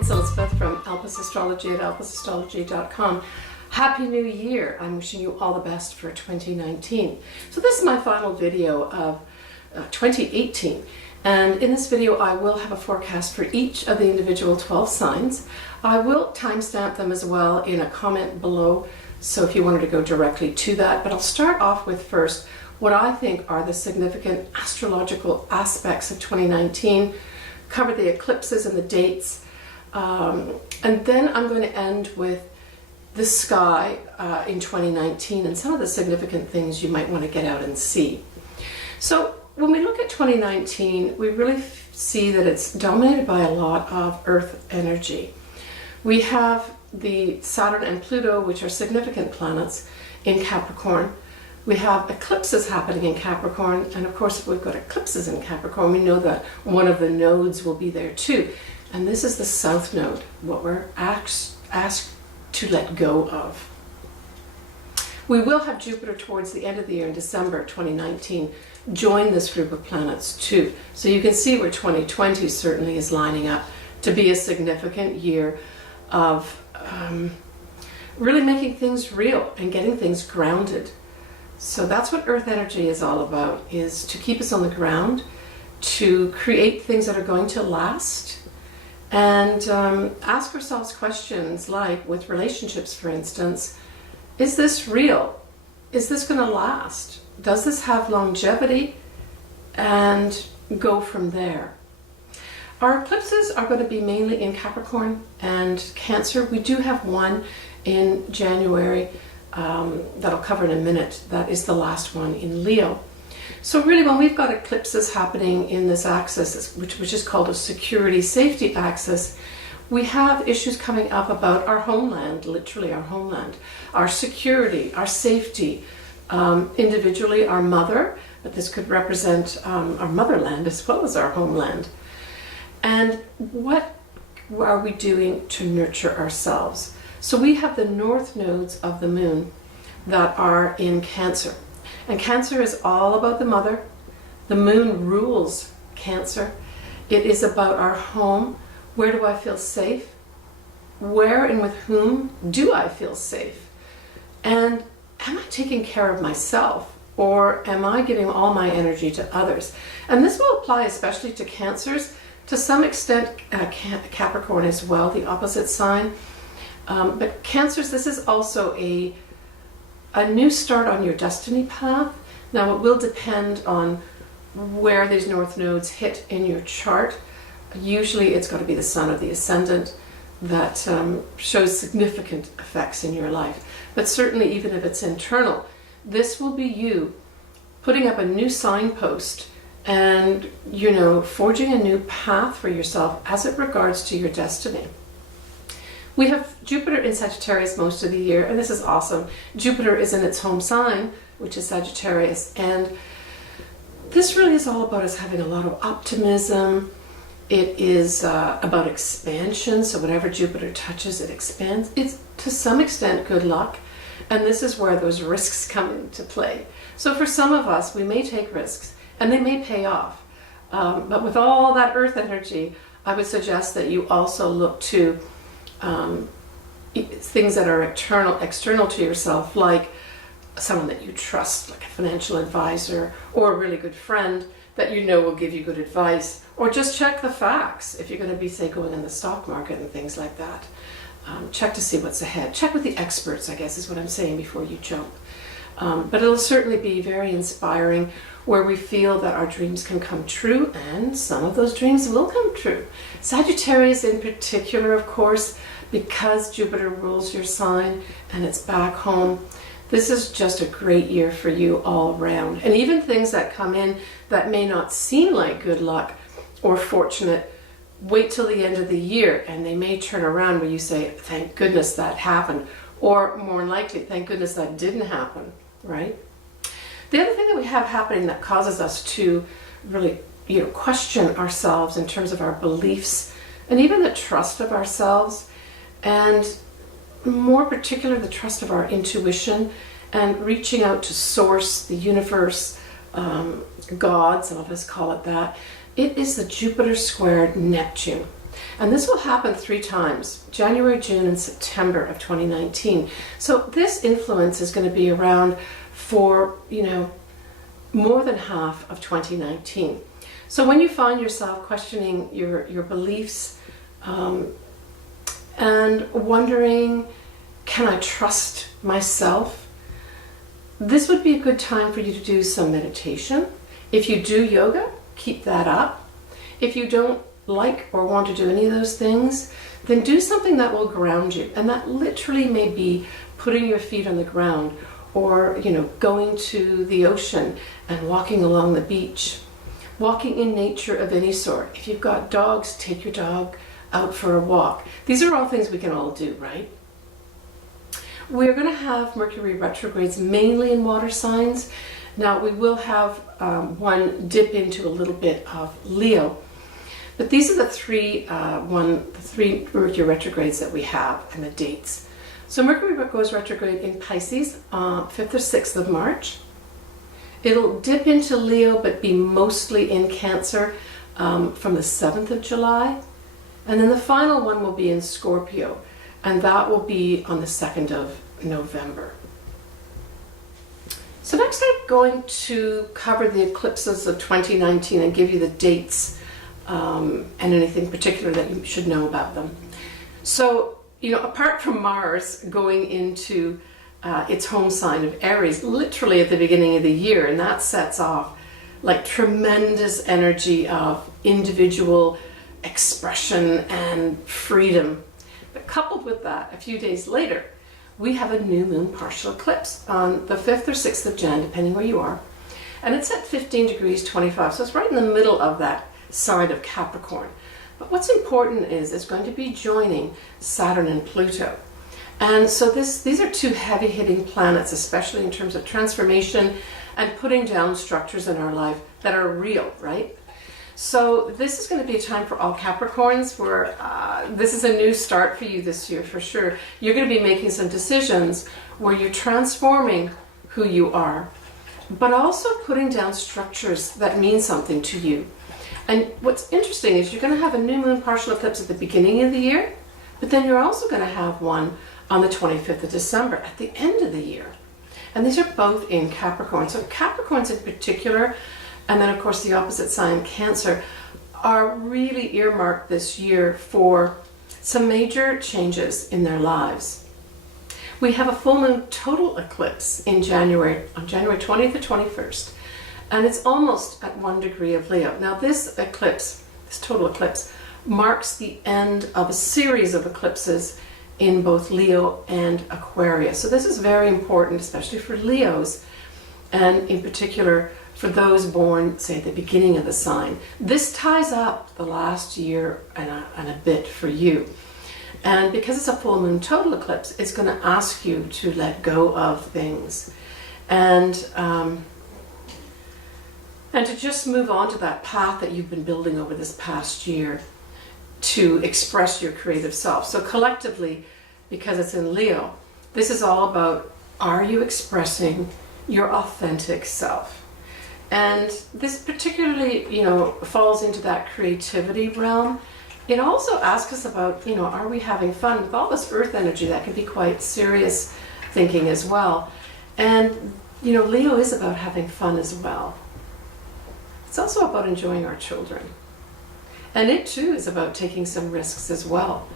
It's Elizabeth from Astrology at alpusastrology.com. Happy New Year! I'm wishing you all the best for 2019. So this is my final video of 2018, and in this video I will have a forecast for each of the individual 12 signs. I will timestamp them as well in a comment below, so if you wanted to go directly to that. But I'll start off with first what I think are the significant astrological aspects of 2019, cover the eclipses and the dates, and then I'm going to end with the sky in 2019 and some of the significant things you might want to get out and see. So when we look at 2019, we really see that it's dominated by a lot of Earth energy. We have the Saturn and Pluto, which are significant planets, in Capricorn. We have eclipses happening in Capricorn, and of course if we've got eclipses in Capricorn, we know that one of the nodes will be there too. And this is the South Node, what we're asked to let go of. We will have Jupiter towards the end of the year in December 2019 join this group of planets too. So you can see where 2020 certainly is lining up to be a significant year of really making things real and getting things grounded. So that's what Earth energy is all about, is to keep us on the ground, to create things that are going to last, and ask ourselves questions like, with relationships for instance, is this real? Is this going to last? Does this have longevity? And go from there. Our eclipses are going to be mainly in Capricorn and Cancer. We do have one in January that I'll cover in a minute. That is the last one in Leo. So really when we've got eclipses happening in this axis, which is called a security safety axis, we have issues coming up about our homeland, literally our homeland, our security, our safety, individually our mother, but this could represent our motherland as well as our homeland. And what are we doing to nurture ourselves? So we have the north nodes of the moon that are in Cancer. And Cancer is all about the mother. The moon rules Cancer. It is about our home. Where do I feel safe? Where and with whom do I feel safe? And am I taking care of myself, or am I giving all my energy to others? And this will apply especially to Cancers, to some extent Capricorn as well, the opposite sign. But Cancers, this is also a new start on your destiny path. Now it will depend on where these north nodes hit in your chart. Usually it's got to be the sun or the ascendant that shows significant effects in your life. But certainly even if it's internal, this will be you putting up a new signpost and, you know, forging a new path for yourself as it regards to your destiny. We have Jupiter in Sagittarius most of the year, and this is awesome. Jupiter is in its home sign, which is Sagittarius, and this really is all about us having a lot of optimism. It is about expansion, so whatever Jupiter touches, it expands. It's to some extent good luck, and this is where those risks come into play. So for some of us, we may take risks, and they may pay off. But with all that Earth energy, I would suggest that you also look to things that are external to yourself, like someone that you trust, like a financial advisor or a really good friend that you know will give you good advice, or just check the facts if you're going to be, say, going in the stock market and things like that. Check to see what's ahead. Check with the experts, I guess is what I'm saying, before you jump. But it'll certainly be very inspiring, where we feel that our dreams can come true, and some of those dreams will come true. Sagittarius in particular, of course, because Jupiter rules your sign and it's back home. This is just a great year for you all around. And even things that come in that may not seem like good luck or fortunate, wait till the end of the year and they may turn around where you say, thank goodness that happened, or more likely, thank goodness that didn't happen, right? The other thing that we have happening that causes us to really, question ourselves in terms of our beliefs and even the trust of ourselves, and more particular the trust of our intuition and reaching out to source, the universe, God, some of us call it that. It is the Jupiter squared Neptune. And this will happen 3 times, January, June, and September of 2019. So this influence is going to be around for, more than half of 2019. So when you find yourself questioning your beliefs and wondering, can I trust myself? This would be a good time for you to do some meditation. If you do yoga, keep that up. If you don't like or want to do any of those things, then do something that will ground you. And that literally may be putting your feet on the ground, or going to the ocean and walking along the beach, walking in nature of any sort. If you've got dogs, take your dog out for a walk. These are all things we can all do, right? We're going to have Mercury retrogrades mainly in water signs. Now we will have one dip into a little bit of Leo, but these are the three Mercury retrogrades that we have and the dates. So Mercury goes retrograde in Pisces on 5th or 6th of March. It'll dip into Leo but be mostly in Cancer from the 7th of July. And then the final one will be in Scorpio, and that will be on the 2nd of November. So next I'm going to cover the eclipses of 2019 and give you the dates and anything particular that you should know about them. So, apart from Mars going into its home sign of Aries, literally at the beginning of the year, and that sets off like tremendous energy of individual expression and freedom. But coupled with that, a few days later, we have a new moon partial eclipse on the 5th or 6th of Jan, depending where you are. And it's at 15 degrees 25, so it's right in the middle of that sign of Capricorn. But what's important is it's going to be joining Saturn and Pluto. And so these are 2 heavy-hitting planets, especially in terms of transformation and putting down structures in our life that are real, right? So this is going to be a time for all Capricorns where this is a new start for you this year for sure. You're going to be making some decisions where you're transforming who you are, but also putting down structures that mean something to you. And what's interesting is you're going to have a new moon partial eclipse at the beginning of the year, but then you're also going to have one on the 25th of December at the end of the year. And these are both in Capricorn. So Capricorns in particular, and then of course the opposite sign, Cancer, are really earmarked this year for some major changes in their lives. We have a full moon total eclipse in January, on January 20th to 21st. And it's almost at 1 degree of Leo. Now this eclipse, this total eclipse, marks the end of a series of eclipses in both Leo and Aquarius. So this is very important, especially for Leos, and in particular for those born, say, at the beginning of the sign. This ties up the last year and a bit for you. And because it's a full moon total eclipse, it's going to ask you to let go of things. And to just move on to that path that you've been building over this past year to express your creative self. So collectively, because it's in Leo, this is all about, are you expressing your authentic self? And this particularly, falls into that creativity realm. It also asks us about, are we having fun? With all this earth energy, that can be quite serious thinking as well. And, Leo is about having fun as well. It's also about enjoying our children. And it too is about taking some risks as well.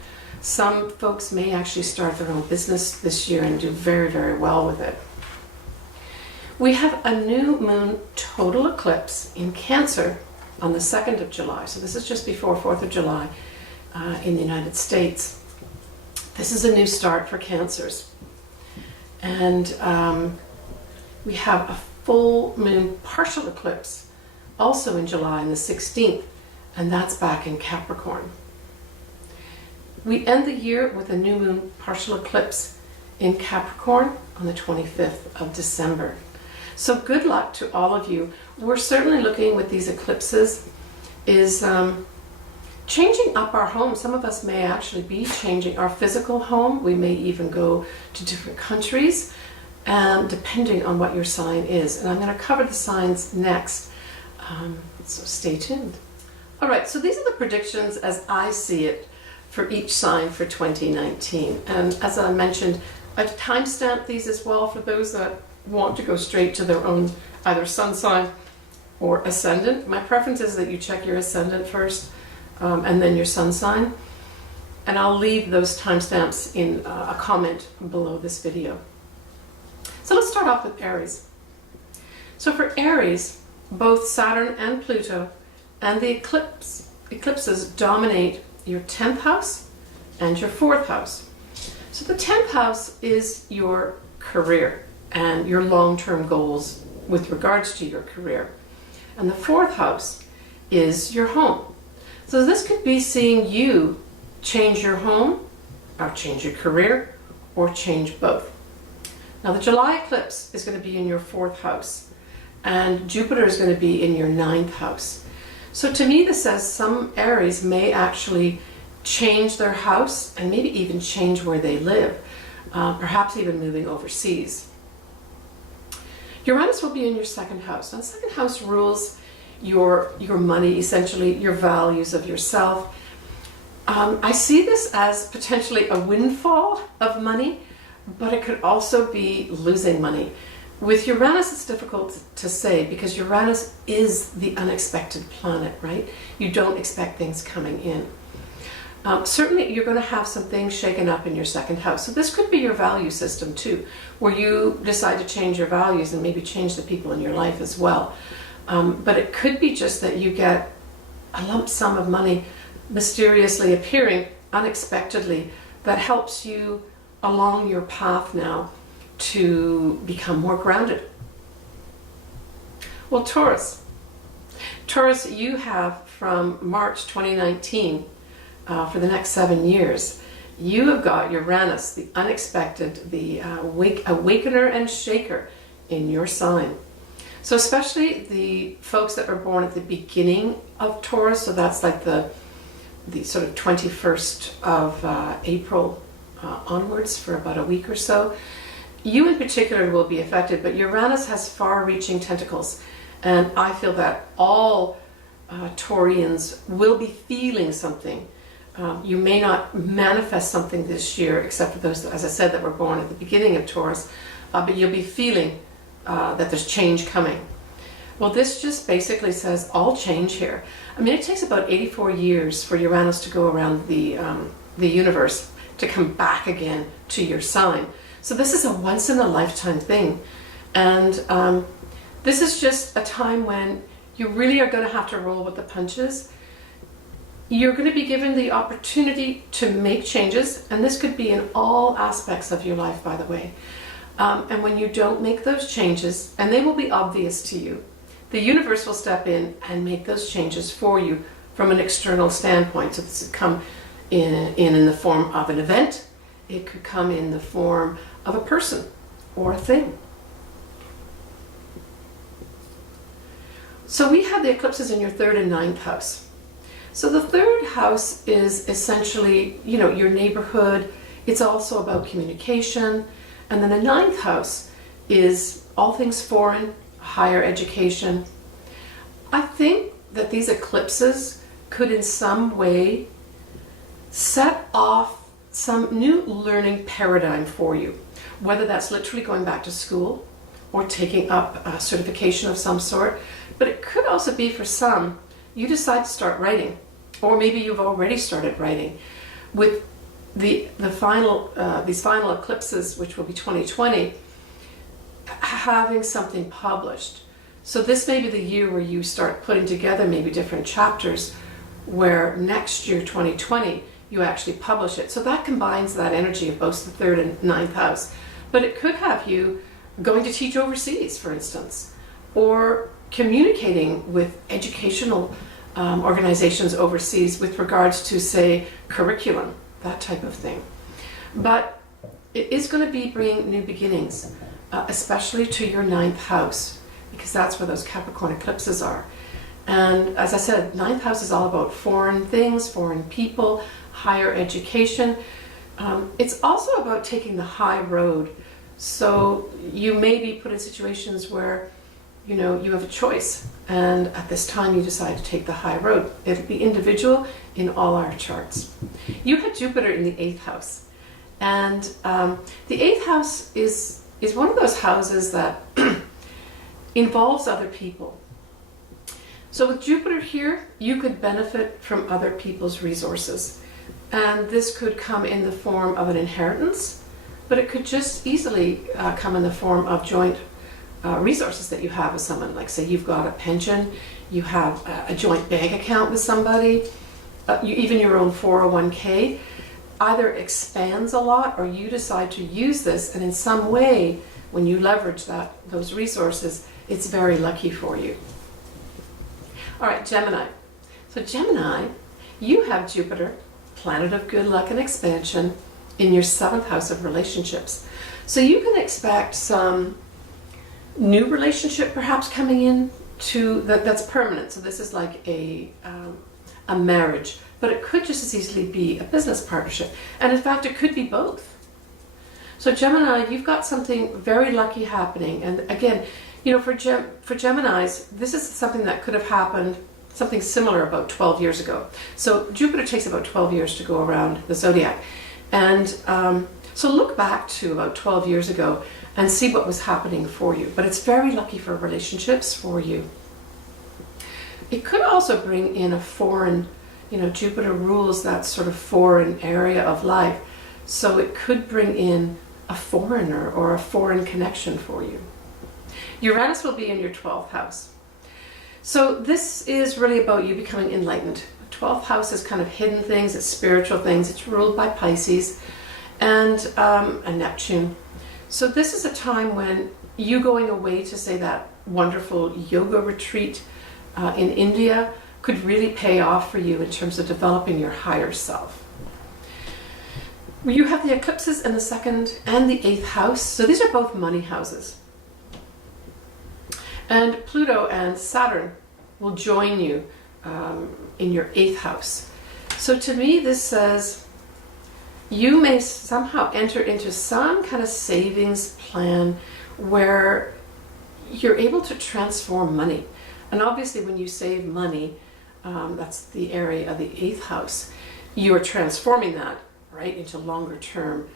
Some folks may actually start their own business this year and do very, very well with it. We have a new moon total eclipse in Cancer on the 2nd of July. So this is just before 4th of July in the United States. This is a new start for Cancers. And we have a full moon partial eclipse also in July on the 16th, and that's back in Capricorn. We end the year with a new moon partial eclipse in Capricorn on the 25th of December. So good luck to all of you. We're certainly looking with these eclipses is changing up our home. Some of us may actually be changing our physical home. We may even go to different countries, depending on what your sign is. And I'm going to cover the signs next. So stay tuned. All right, so these are the predictions as I see it for each sign for 2019. And as I mentioned, I've timestamped these as well for those that want to go straight to their own either sun sign or ascendant. My preference is that you check your ascendant first and then your sun sign. And I'll leave those timestamps in a comment below this video. So let's start off with Aries. So for Aries, both Saturn and Pluto and the eclipses dominate your 10th house and your 4th house. So the 10th house is your career and your long-term goals with regards to your career. And the 4th house is your home. So this could be seeing you change your home, or change your career, or change both. Now the July eclipse is going to be in your 4th house, and Jupiter is going to be in your 9th house. So to me this says some Aries may actually change their house and maybe even change where they live, perhaps even moving overseas. Uranus will be in your 2nd house. Now the 2nd house rules your money, essentially your values of yourself. I see this as potentially a windfall of money, but it could also be losing money. With Uranus, it's difficult to say because Uranus is the unexpected planet, right? You don't expect things coming in. Certainly, you're going to have some things shaken up in your 2nd house. So this could be your value system too, where you decide to change your values and maybe change the people in your life as well. But it could be just that you get a lump sum of money mysteriously appearing unexpectedly that helps you along your path now to become more grounded. Well, Taurus, you have from March 2019 for the next 7 years, you have got Uranus, the unexpected, the awakener and shaker in your sign. So especially the folks that are born at the beginning of Taurus, so that's like the sort of 21st of April onwards for about a week or so, you in particular will be affected, but Uranus has far-reaching tentacles, and I feel that all Taurians will be feeling something. You may not manifest something this year, except for those, as I said, that were born at the beginning of Taurus, but you'll be feeling that there's change coming. Well, this just basically says all change here. I mean, it takes about 84 years for Uranus to go around the universe to come back again to your sign. So this is a once-in-a-lifetime thing. And this is just a time when you really are going to have to roll with the punches. You're going to be given the opportunity to make changes, and this could be in all aspects of your life, by the way. And when you don't make those changes, and they will be obvious to you, the universe will step in and make those changes for you from an external standpoint. So this could come in the form of an event. It could come in the form of a person or a thing. So we have the eclipses in your 3rd and 9th house. So the 3rd house is essentially, your neighborhood. It's also about communication. And then the 9th house is all things foreign, higher education. I think that these eclipses could in some way set off some new learning paradigm for you, whether that's literally going back to school or taking up a certification of some sort. But it could also be for some, you decide to start writing, or maybe you've already started writing. With these final eclipses, which will be 2020, having something published. So this may be the year where you start putting together maybe different chapters, where next year, 2020, you actually publish it. So that combines that energy of both the 3rd and 9th house. But it could have you going to teach overseas, for instance, or communicating with educational organizations overseas with regards to, say, curriculum, that type of thing. But it is going to be bringing new beginnings, especially to your 9th house, because that's where those Capricorn eclipses are. And as I said, 9th house is all about foreign things, foreign people, higher education. It's also about taking the high road. So you may be put in situations where you know, you have a choice. And at this time you decide to take the high road. It'll be individual in all our charts. You had Jupiter in the 8th house. And the 8th house is one of those houses that involves other people. So with Jupiter here, you could benefit from other people's resources. And this could come in the form of an inheritance, but it could just easily come in the form of joint resources that you have with someone. Like say you've got a pension, you have a joint bank account with somebody, even your own 401k, either expands a lot or you decide to use this, and in some way, when you leverage those resources, it's very lucky for you. All right, Gemini. So Gemini, you have Jupiter, planet of good luck and expansion, in your 7th house of relationships. So you can expect some new relationship perhaps coming in that's permanent. So this is like a marriage, but it could just as easily be a business partnership. And in fact, it could be both. So Gemini, you've got something very lucky happening. And again, you know, for Geminis, this is something that could have happened, something similar about 12 years ago. So Jupiter takes about 12 years to go around the zodiac. And so look back to about 12 years ago and see what was happening for you. But it's very lucky for relationships for you. It could also bring in a foreign, you know, Jupiter rules that sort of foreign area of life. So it could bring in a foreigner or a foreign connection for you. Uranus will be in your 12th house. So this is really about you becoming enlightened. The 12th house is kind of hidden things, it's spiritual things. It's ruled by Pisces and a Neptune. So this is a time when you going away to, say, that wonderful yoga retreat in India could really pay off for you in terms of developing your higher self. You have the eclipses in the 2nd and the 8th house. So these are both money houses. And Pluto and Saturn will join you in your 8th house. So to me, this says you may somehow enter into some kind of savings plan where you're able to transform money. And obviously when you save money, that's the area of the 8th house, you are transforming that, right, into longer term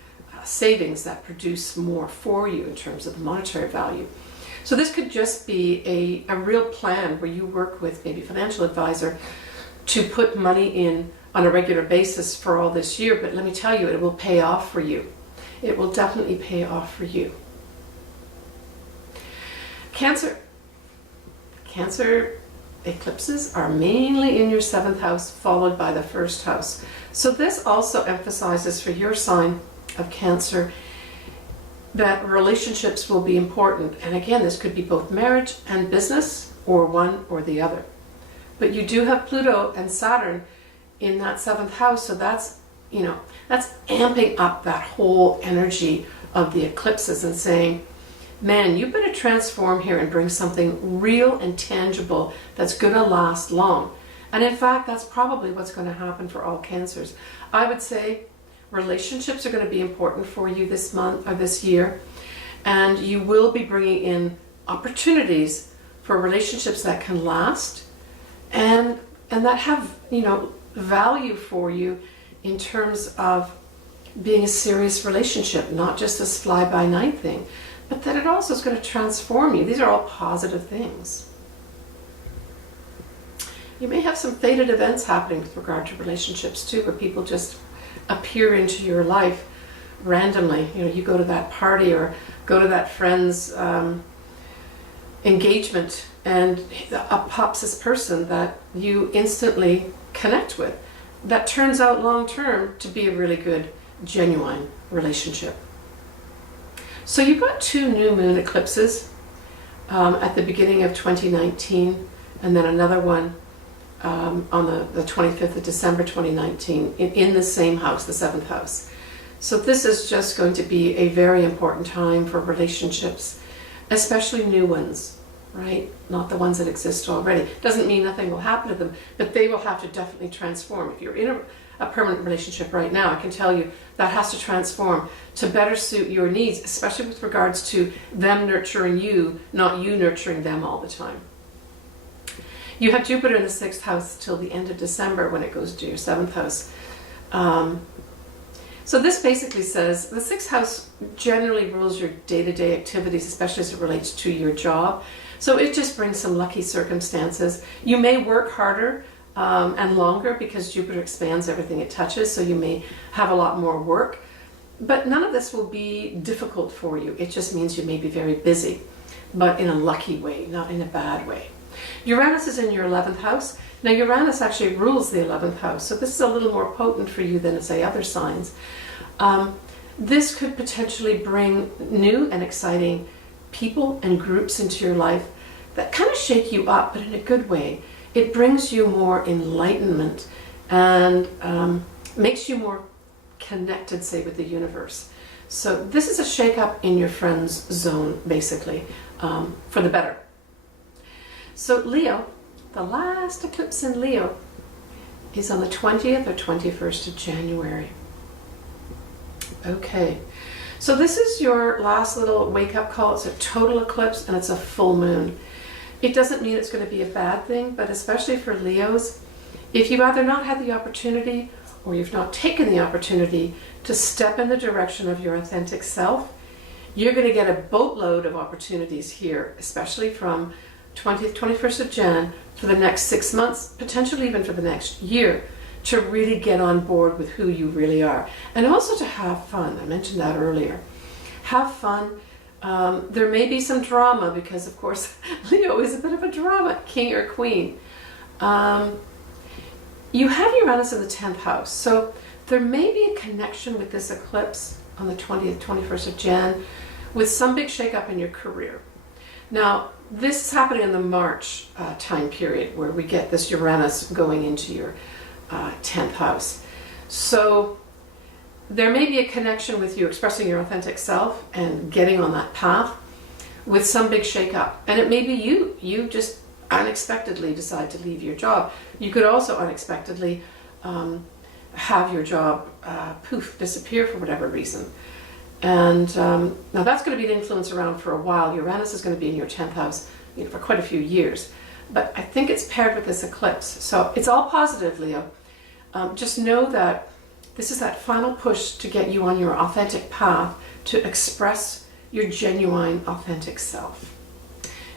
savings that produce more for you in terms of the monetary value. So this could just be a real plan where you work with maybe a financial advisor to put money in on a regular basis for all this year. But let me tell you, it will pay off for you. It will definitely pay off for you. Cancer. Cancer eclipses are mainly in your 7th house, followed by the 1st house. So this also emphasizes for your sign of Cancer that relationships will be important. And again, this could be both marriage and business, or one or the other. But you do have Pluto and Saturn in that 7th house, so that's, you know, that's amping up that whole energy of the eclipses and saying, man, you better transform here and bring something real and tangible that's going to last long. And in fact, that's probably what's going to happen for all Cancers. I would say relationships are going to be important for you this month or this year, and you will be bringing in opportunities for relationships that can last and that have, you know, value for you in terms of being a serious relationship, not just this fly-by-night thing, but that it also is going to transform you. These are all positive things. You may have some fated events happening with regard to relationships too, where people just appear into your life randomly. You know, you go to that party or go to that friend's engagement, and up pops this person that you instantly connect with. That turns out long term to be a really good, genuine relationship. So you've got 2 new moon eclipses at the beginning of 2019, and then another one on the 25th of December 2019 in the same house, the 7th house. So this is just going to be a very important time for relationships, especially new ones, right? Not the ones that exist already. Doesn't mean nothing will happen to them, but they will have to definitely transform. If you're in a permanent relationship right now. I can tell you that has to transform to better suit your needs, especially with regards to them nurturing you, not you nurturing them all the time. You have Jupiter in the 6th house till the end of December when it goes to your 7th house. So this basically says the 6th house generally rules your day-to-day activities, especially as it relates to your job. So it just brings some lucky circumstances. You may work harder and longer because Jupiter expands everything it touches, so you may have a lot more work. But none of this will be difficult for you. It just means you may be very busy, but in a lucky way, not in a bad way. Uranus is in your 11th house. Now Uranus actually rules the 11th house, so this is a little more potent for you than, say, other signs. This could potentially bring new and exciting people and groups into your life that kind of shake you up, but in a good way. It brings you more enlightenment and makes you more connected, say, with the universe. So this is a shake-up in your friend's zone, basically, for the better. So Leo, the last eclipse in Leo is on the 20th or 21st of January. Okay, so this is your last little wake-up call. It's a total eclipse and it's a full moon. It doesn't mean it's going to be a bad thing, but especially for Leos, if you've either not had the opportunity or you've not taken the opportunity to step in the direction of your authentic self, you're going to get a boatload of opportunities here, especially from 20th, 21st of Jan for the next 6 months, potentially even for the next year, to really get on board with who you really are. And also to have fun. I mentioned that earlier. Have fun. There may be some drama because, of course, Leo is a bit of a drama king or queen. You have Uranus in the 10th house, so there may be a connection with this eclipse on the 20th, 21st of Jan with some big shakeup in your career. Now, this is happening in the March time period where we get this Uranus going into your 10th house. So there may be a connection with you expressing your authentic self and getting on that path with some big shakeup. And it may be you just unexpectedly decide to leave your job. You could also unexpectedly have your job poof, disappear for whatever reason. And now that's going to be an influence around for a while. Uranus is going to be in your 10th house, for quite a few years. But I think it's paired with this eclipse. So it's all positive, Leo. Just know that this is that final push to get you on your authentic path to express your genuine, authentic self.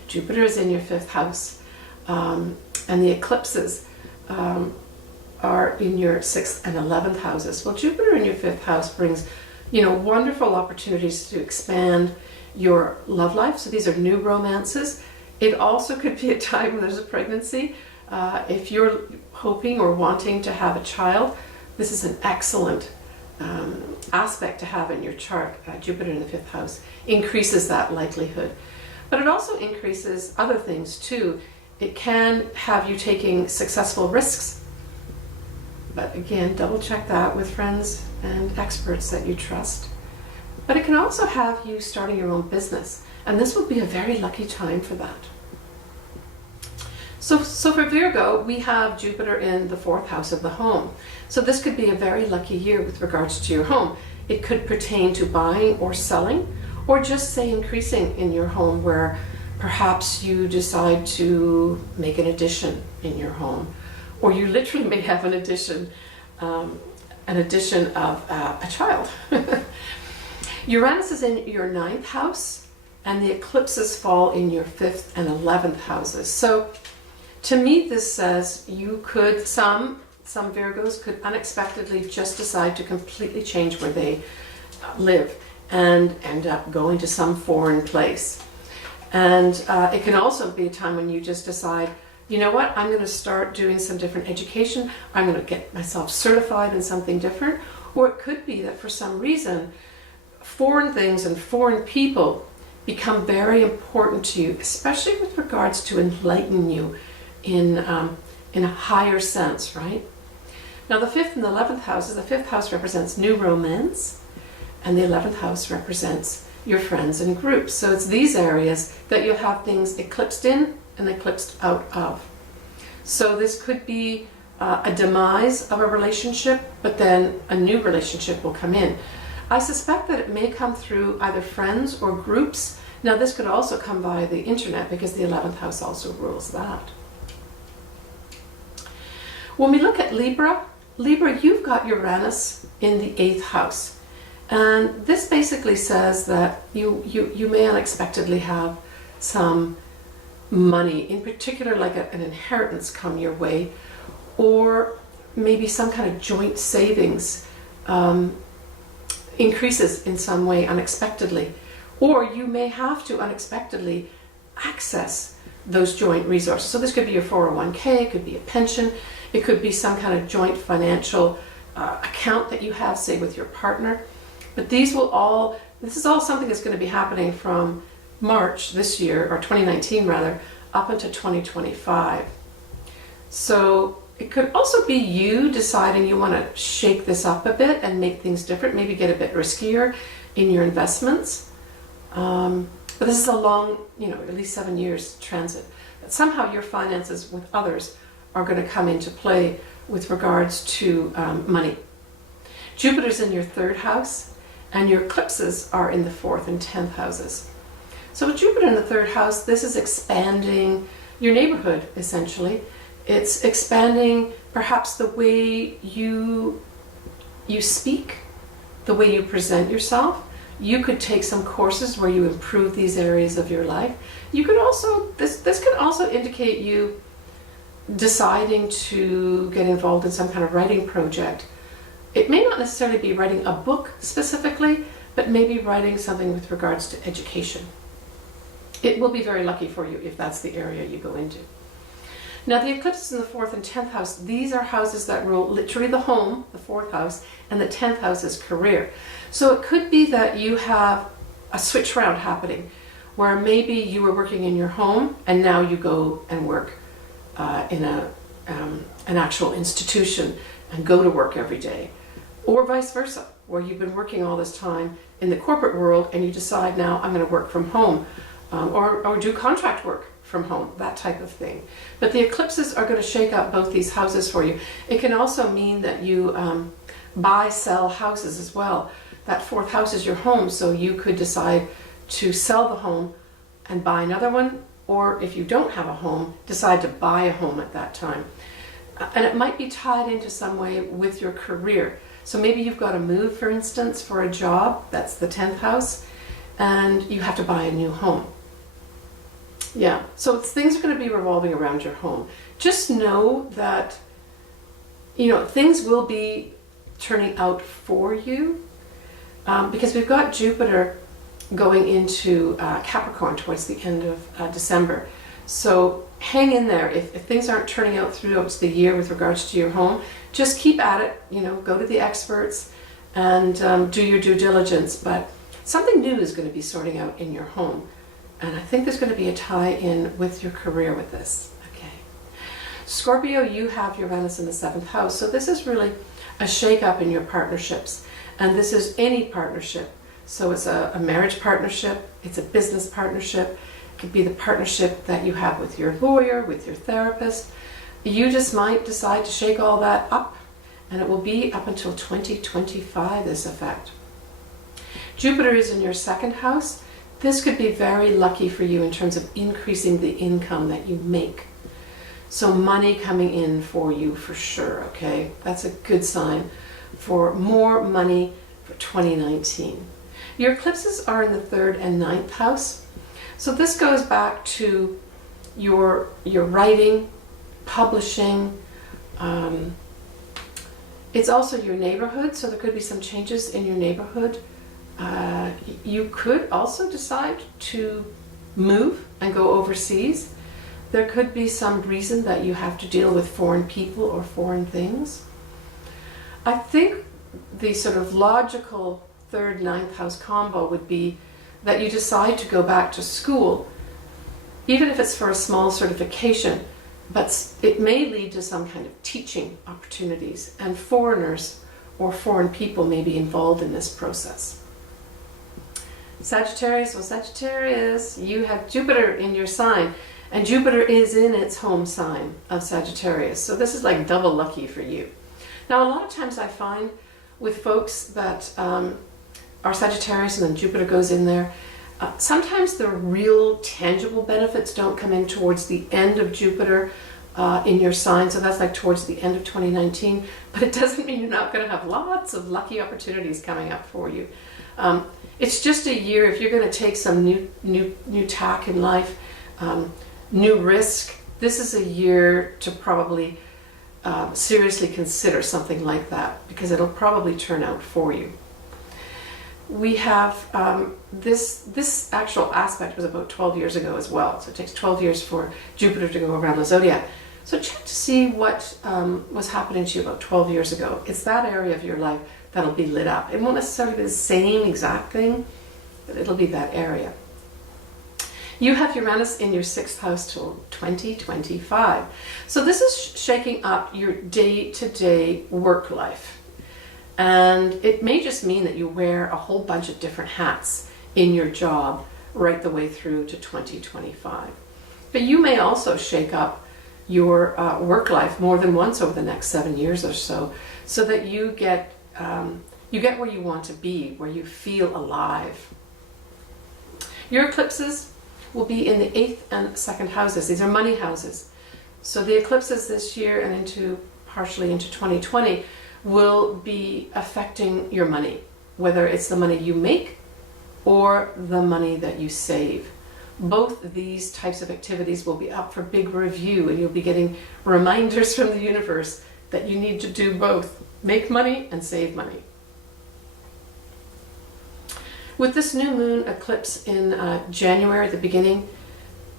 Jupiter is in your 5th house, and the eclipses are in your 6th and 11th houses. Well, Jupiter in your 5th house brings wonderful opportunities to expand your love life. So these are new romances. It also could be a time when there's a pregnancy. If you're hoping or wanting to have a child, this is an excellent aspect to have in your chart. Jupiter in the 5th house increases that likelihood. But it also increases other things too. It can have you taking successful risks. But again, double check that with friends and experts that you trust. But it can also have you starting your own business. And this would be a very lucky time for that. So for Virgo, we have Jupiter in the 4th house of the home. So this could be a very lucky year with regards to your home. It could pertain to buying or selling, or just say increasing in your home where perhaps you decide to make an addition in your home. Or you literally may have an addition of a child. Uranus is in your 9th house, and the eclipses fall in your 5th and 11th houses. So to me, this says you could, some Virgos could unexpectedly just decide to completely change where they live and end up going to some foreign place. And it can also be a time when you just decide, you know what, I'm going to start doing some different education. I'm going to get myself certified in something different. Or it could be that for some reason, foreign things and foreign people become very important to you, especially with regards to enlighten you in a higher sense, right? Now the 5th and the 11th houses, the 5th house represents new romance, and the 11th house represents your friends and groups. So it's these areas that you'll have things eclipsed in and eclipsed out of. So this could be a demise of a relationship, but then a new relationship will come in. I suspect that it may come through either friends or groups. Now this could also come via the internet because the 11th house also rules that. When we look at Libra, you've got Uranus in the 8th house. And this basically says that you may unexpectedly have some money, in particular like an inheritance come your way, or maybe some kind of joint savings increases in some way unexpectedly. Or you may have to unexpectedly access those joint resources. So this could be your 401k, it could be a pension, it could be some kind of joint financial account that you have, say, with your partner. But this is all something that's going to be happening from March this year, or 2019 rather, up into 2025. So it could also be you deciding you want to shake this up a bit and make things different, maybe get a bit riskier in your investments. But this is a long, at least 7 years transit. That somehow your finances with others are going to come into play with regards to money. Jupiter's in your 3rd house, and your eclipses are in the 4th and 10th houses. So with Jupiter in the 3rd house, this is expanding your neighborhood, essentially. It's expanding perhaps the way you speak, the way you present yourself. You could take some courses where you improve these areas of your life. You could also, this could also indicate you deciding to get involved in some kind of writing project. It may not necessarily be writing a book specifically, but maybe writing something with regards to education. It will be very lucky for you if that's the area you go into. Now the eclipses in the 4th and 10th house, these are houses that rule literally the home, the 4th house, and the 10th house is career. So it could be that you have a switch round happening where maybe you were working in your home and now you go and work in an actual institution and go to work every day. Or vice versa, where you've been working all this time in the corporate world and you decide now I'm going to work from home, or do contract work from home, that type of thing. But the eclipses are going to shake up both these houses for you. It can also mean that you buy, sell houses as well. That 4th house is your home, so you could decide to sell the home and buy another one, or if you don't have a home, decide to buy a home at that time. And it might be tied into some way with your career. So maybe you've got to move, for instance, for a job, that's the 10th house, and you have to buy a new home. Yeah, so things are going to be revolving around your home. Just know that, things will be turning out for you, because we've got Jupiter going into Capricorn towards the end of December. So hang in there. If things aren't turning out throughout the year with regards to your home, just keep at it, go to the experts and do your due diligence. But something new is going to be sorting out in your home. And I think there's going to be a tie-in with your career with this. Okay. Scorpio, you have Uranus in the 7th house. So this is really a shake-up in your partnerships. And this is any partnership. So it's a marriage partnership. It's a business partnership. It could be the partnership that you have with your lawyer, with your therapist. You just might decide to shake all that up. And it will be up until 2025, this effect. Jupiter is in your 2nd house. This could be very lucky for you in terms of increasing the income that you make. So money coming in for you for sure, okay? That's a good sign for more money for 2019. Your eclipses are in the 3rd and 9th house. So this goes back to your writing, publishing. It's also your neighborhood, so there could be some changes in your neighborhood. You could also decide to move and go overseas. There could be some reason that you have to deal with foreign people or foreign things. I think the sort of logical 3rd, 9th house combo would be that you decide to go back to school, even if it's for a small certification, but it may lead to some kind of teaching opportunities, and foreigners or foreign people may be involved in this process. Sagittarius, you have Jupiter in your sign, And Jupiter is in its home sign of Sagittarius. So this is like double lucky for you. Now, a lot of times I find with folks that are Sagittarius and then Jupiter goes in there, sometimes the real tangible benefits don't come in towards the end of Jupiter in your sign. So that's like towards the end of 2019. But it doesn't mean you're not going to have lots of lucky opportunities coming up for you. It's just a year, if you're going to take some new tack in life, new risk, this is a year to probably seriously consider something like that, because it'll probably turn out for you. We have this actual aspect was about 12 years ago as well. So it takes 12 years for Jupiter to go around the zodiac. So check to see what was happening to you about 12 years ago. It's that area of your life that'll be lit up. It won't necessarily be the same exact thing, but it'll be that area. You have Uranus in your 6th house till 2025. So this is shaking up your day-to-day work life. And it may just mean that you wear a whole bunch of different hats in your job right the way through to 2025. But you may also shake up your work life more than once over the next 7 years or so, so that you get where you want to be, where you feel alive. Your eclipses will be in the 8th and 2nd houses. These are money houses. So the eclipses this year and partially into 2020 will be affecting your money, whether it's the money you make or the money that you save. Both these types of activities will be up for big review, and you'll be getting reminders from the universe that you need to do both. Make money and save money. With this new moon eclipse in January at the beginning,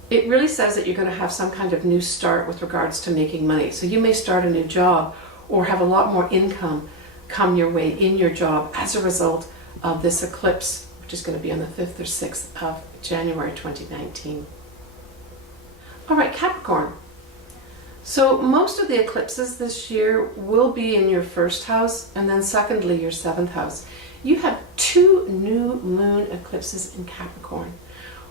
it really says that you're going to have some kind of new start with regards to making money. So you may start a new job or have a lot more income come your way in your job as a result of this eclipse, which is going to be on the 5th or 6th of January 2019. All right, Capricorn. So most of the eclipses this year will be in your 1st house, and then secondly your 7th house. You have 2 new moon eclipses in Capricorn.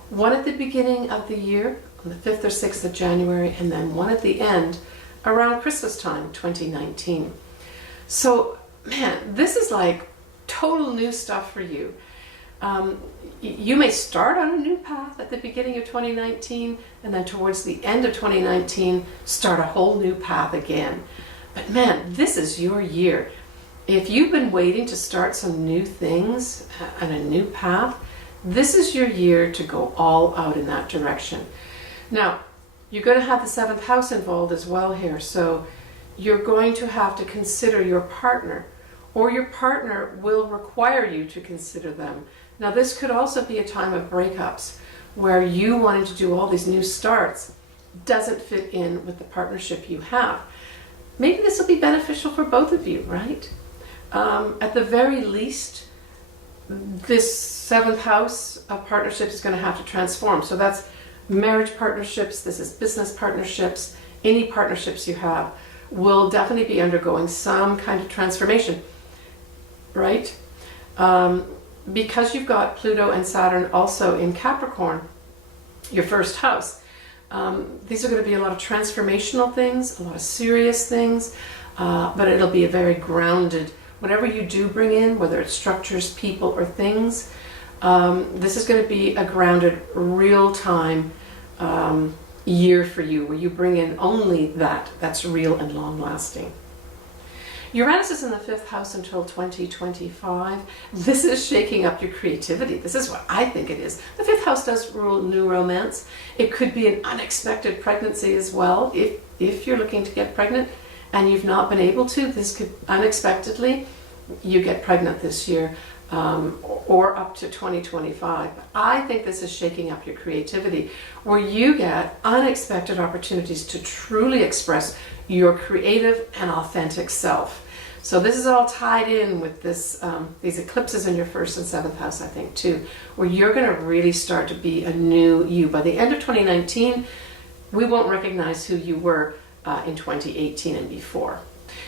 One at the beginning of the year, on the 5th or 6th of January, and then one at the end, around Christmas time, 2019. So, man, this is like total new stuff for you. You may start on a new path at the beginning of 2019, and then towards the end of 2019, start a whole new path again. But man, this is your year. If you've been waiting to start some new things and a new path, this is your year to go all out in that direction. Now, you're going to have the 7th house involved as well here, so you're going to have to consider your partner, or your partner will require you to consider them. Now, this could also be a time of breakups, where you wanting to do all these new starts doesn't fit in with the partnership you have. Maybe this will be beneficial for both of you, right? At the very least, this 7th house of partnerships is going to have to transform. So that's marriage partnerships, this is business partnerships, any partnerships you have will definitely be undergoing some kind of transformation, right? Because you've got Pluto and Saturn also in Capricorn, your 1st house, these are going to be a lot of transformational things, a lot of serious things, but it'll be a very grounded, whatever you do bring in, whether it's structures, people, or things, this is going to be a grounded, real-time year for you, where you bring in only that's real and long-lasting. Uranus is in the 5th house until 2025. This is shaking up your creativity. This is what I think it is. The 5th house does rule new romance. It could be an unexpected pregnancy as well. If you're looking to get pregnant and you've not been able to, this could unexpectedly, you get pregnant this year. Or up to 2025. I think this is shaking up your creativity, where you get unexpected opportunities to truly express your creative and authentic self. So this is all tied in with this these eclipses in your 1st and 7th house, I think, too, where you're going to really start to be a new you. By the end of 2019, we won't recognize who you were in 2018 and before.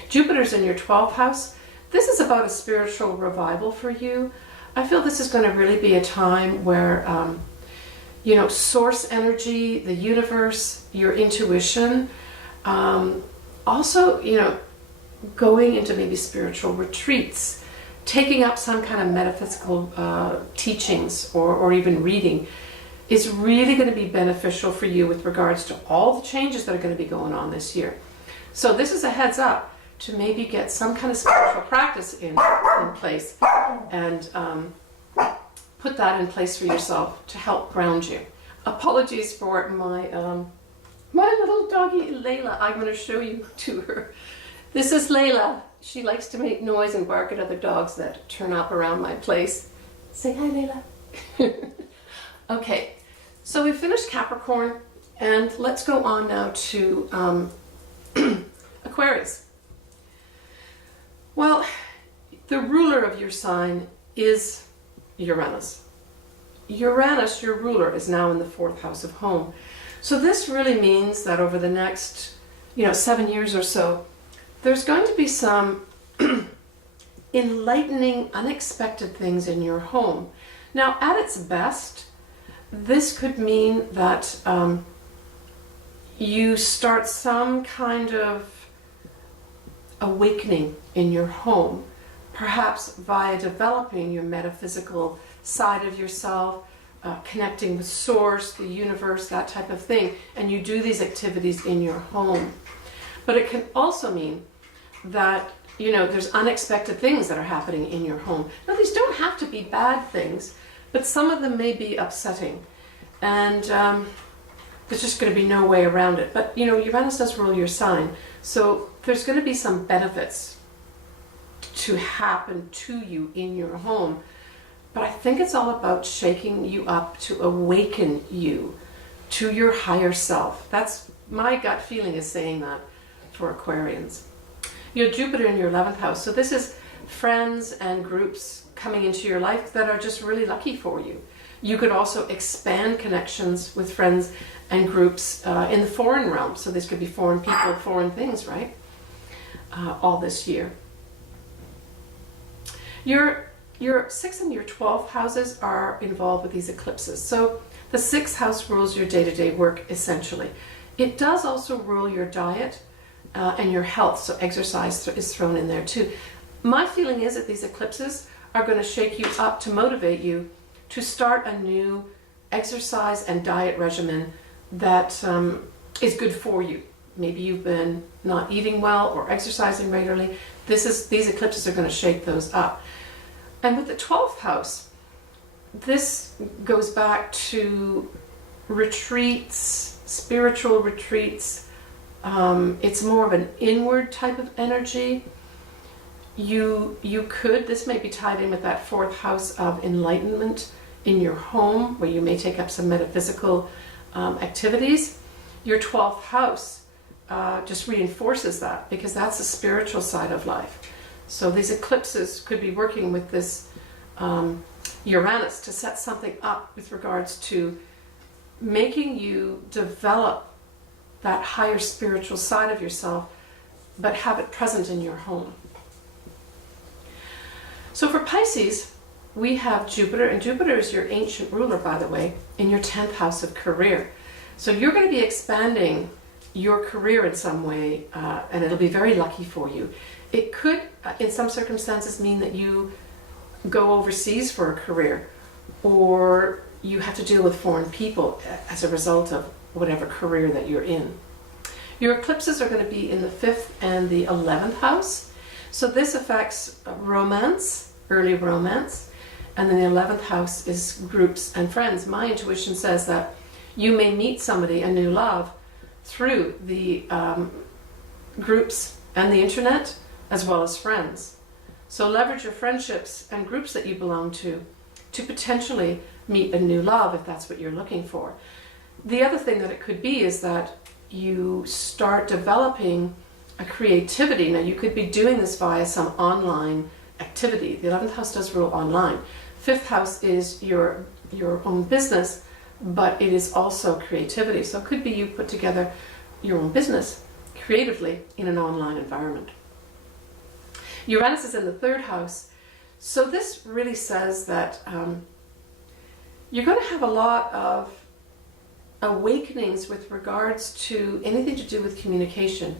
Jupiter's in your 12th house. This is about a spiritual revival for you. I feel this is going to really be a time where you know, source energy, the universe, your intuition. Also, you know, going into maybe spiritual retreats, taking up some kind of metaphysical teachings or even reading is really going to be beneficial for you with regards to all the changes that are going to be going on this year. So this is a heads up to maybe get some kind of spiritual practice in place and put that in place for yourself to help ground you. Apologies for my little doggy Layla. I'm going to show you to her. This is Layla. She likes to make noise and bark at other dogs that turn up around my place. Say hi, Layla. Okay, so we finished Capricorn, and let's go on now to Aquarius. Well, the ruler of your sign is Uranus. Uranus, your ruler, is now in the 4th house of home. So this really means that over the next, 7 years or so, there's going to be some enlightening, unexpected things in your home. Now, at its best, this could mean that you start some kind of awakening in your home, perhaps via developing your metaphysical side of yourself, connecting with source, the universe, that type of thing, and you do these activities in your home. But it can also mean that, there's unexpected things that are happening in your home. Now, these don't have to be bad things, but some of them may be upsetting, and there's just going to be no way around it. But, Uranus does rule your sign, so there's going to be some benefits to happen to you in your home. But I think it's all about shaking you up to awaken you to your higher self. That's my gut feeling, is saying that for Aquarians. You have Jupiter in your 11th house. So this is friends and groups coming into your life that are just really lucky for you. You could also expand connections with friends and groups in the foreign realm. So this could be foreign people, foreign things, right? All this year. Your 6th and your 12th houses are involved with these eclipses. So the 6th house rules your day-to-day work, essentially. It does also rule your diet and your health, so exercise is thrown in there too. My feeling is that these eclipses are going to shake you up to motivate you to start a new exercise and diet regimen that is good for you. Maybe you've been not eating well or exercising regularly. These eclipses are going to shake those up. And with the 12th house, this goes back to retreats, spiritual retreats. It's more of an inward type of energy. You could, this may be tied in with that 4th house of enlightenment in your home, where you may take up some metaphysical activities. Your 12th house just reinforces that, because that's the spiritual side of life. So these eclipses could be working with this Uranus to set something up with regards to making you develop that higher spiritual side of yourself, but have it present in your home. So for Pisces, we have Jupiter, and Jupiter is your ancient ruler, by the way, in your 10th house of career. So you're going to be expanding your career in some way, and it'll be very lucky for you. It could, in some circumstances, mean that you go overseas for a career, or you have to deal with foreign people as a result of whatever career that you're in. Your eclipses are going to be in the 5th and the 11th house. So this affects romance, early romance, and then the 11th house is groups and friends. My intuition says that you may meet somebody, a new love, through the groups and the internet, as well as friends. So leverage your friendships and groups that you belong to potentially meet a new love, if that's what you're looking for. The other thing that it could be is that you start developing a creativity. Now, you could be doing this via some online activity. The 11th house does rule online. 5th house is your own business, but it is also creativity. So it could be you put together your own business creatively in an online environment. Uranus is in the 3rd house. So this really says that you're going to have a lot of awakenings with regards to anything to do with communication.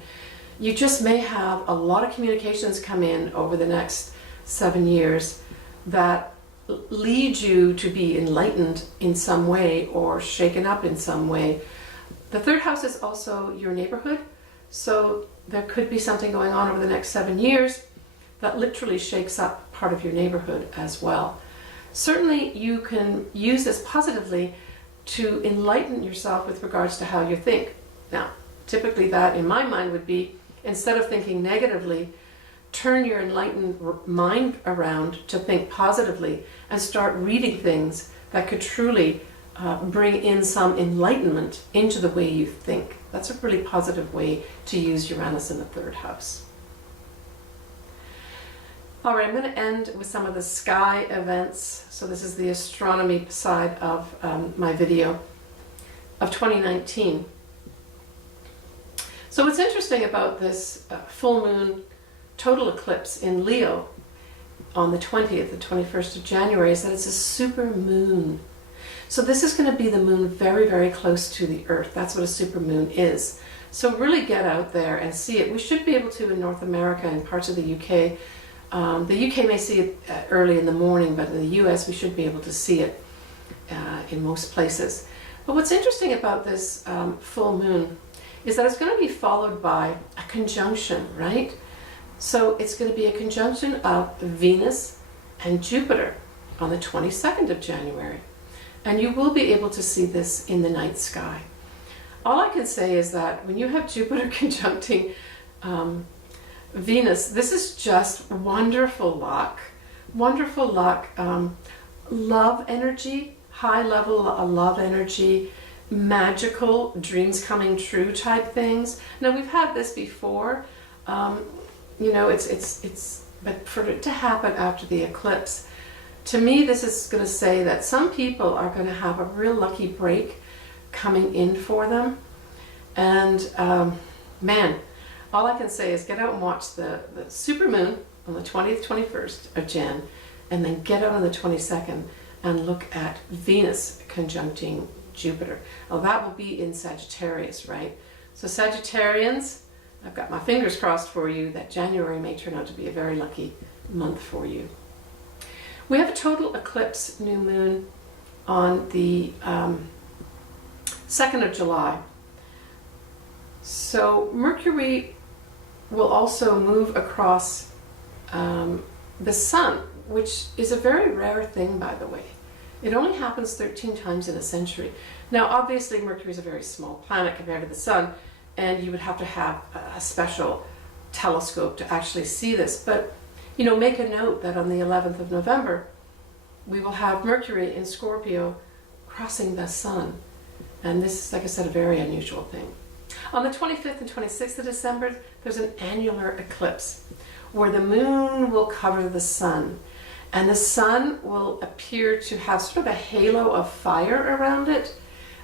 You just may have a lot of communications come in over the next 7 years that lead you to be enlightened in some way or shaken up in some way. The third house is also your neighborhood, so there could be something going on over the next 7 years that literally shakes up part of your neighborhood as well. Certainly you can use this positively to enlighten yourself with regards to how you think. Now, typically that in my mind would be, instead of thinking negatively, turn your enlightened mind around to think positively and start reading things that could truly bring in some enlightenment into the way you think. That's a really positive way to use Uranus in the third house. All right, I'm going to end with some of the sky events. So this is the astronomy side of my video of 2019. So what's interesting about this full moon total eclipse in Leo on the 20th, the 21st of January, is that it's a super moon. So this is going to be the moon very, very close to the Earth. That's what a super moon is. So really get out there and see it. We should be able to in North America and parts of the UK. The UK may see it early in the morning, but in the US we should be able to see it in most places. But what's interesting about this full moon is that it's going to be followed by a conjunction, right? So it's going to be a conjunction of Venus and Jupiter on the 22nd of January. And you will be able to see this in the night sky. All I can say is that when you have Jupiter conjuncting Venus, this is just wonderful luck. Wonderful luck. Love energy, high level love energy, magical dreams coming true type things. Now we've had this before. You know, but for it to happen after the eclipse, to me this is going to say that some people are going to have a real lucky break coming in for them. And man, all I can say is get out and watch the super moon on the 20th, 21st of Jan, and then get out on the 22nd and look at Venus conjuncting Jupiter. Well, that will be in Sagittarius, right? So Sagittarians, I've got my fingers crossed for you that January may turn out to be a very lucky month for you. We have a total eclipse new moon on the 2nd of July. So Mercury will also move across the sun, which is a very rare thing, by the way. It only happens 13 times in a century. Now, obviously, Mercury is a very small planet compared to the sun, and you would have to have a special telescope to actually see this. But, you know, make a note that on the 11th of November, we will have Mercury in Scorpio crossing the sun. And this is, like I said, a very unusual thing. On the 25th and 26th of December, there's an annular eclipse where the moon will cover the sun. And the sun will appear to have sort of a halo of fire around it.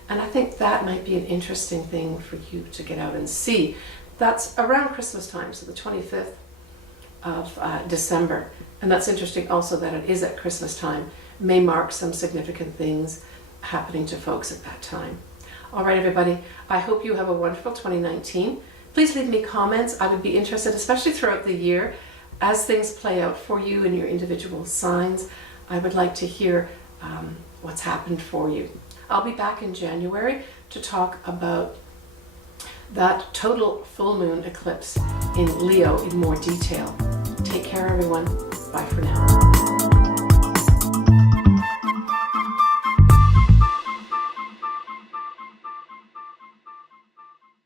And I think that might be an interesting thing for you to get out and see. That's around Christmas time, so the 25th of December. And that's interesting also that it is at Christmas time. May mark some significant things happening to folks at that time. All right, everybody, I hope you have a wonderful 2019. Please leave me comments. I would be interested, especially throughout the year, as things play out for you in your individual signs. I would like to hear what's happened for you. I'll be back in January to talk about that total full moon eclipse in Leo in more detail. Take care, everyone. Bye for now.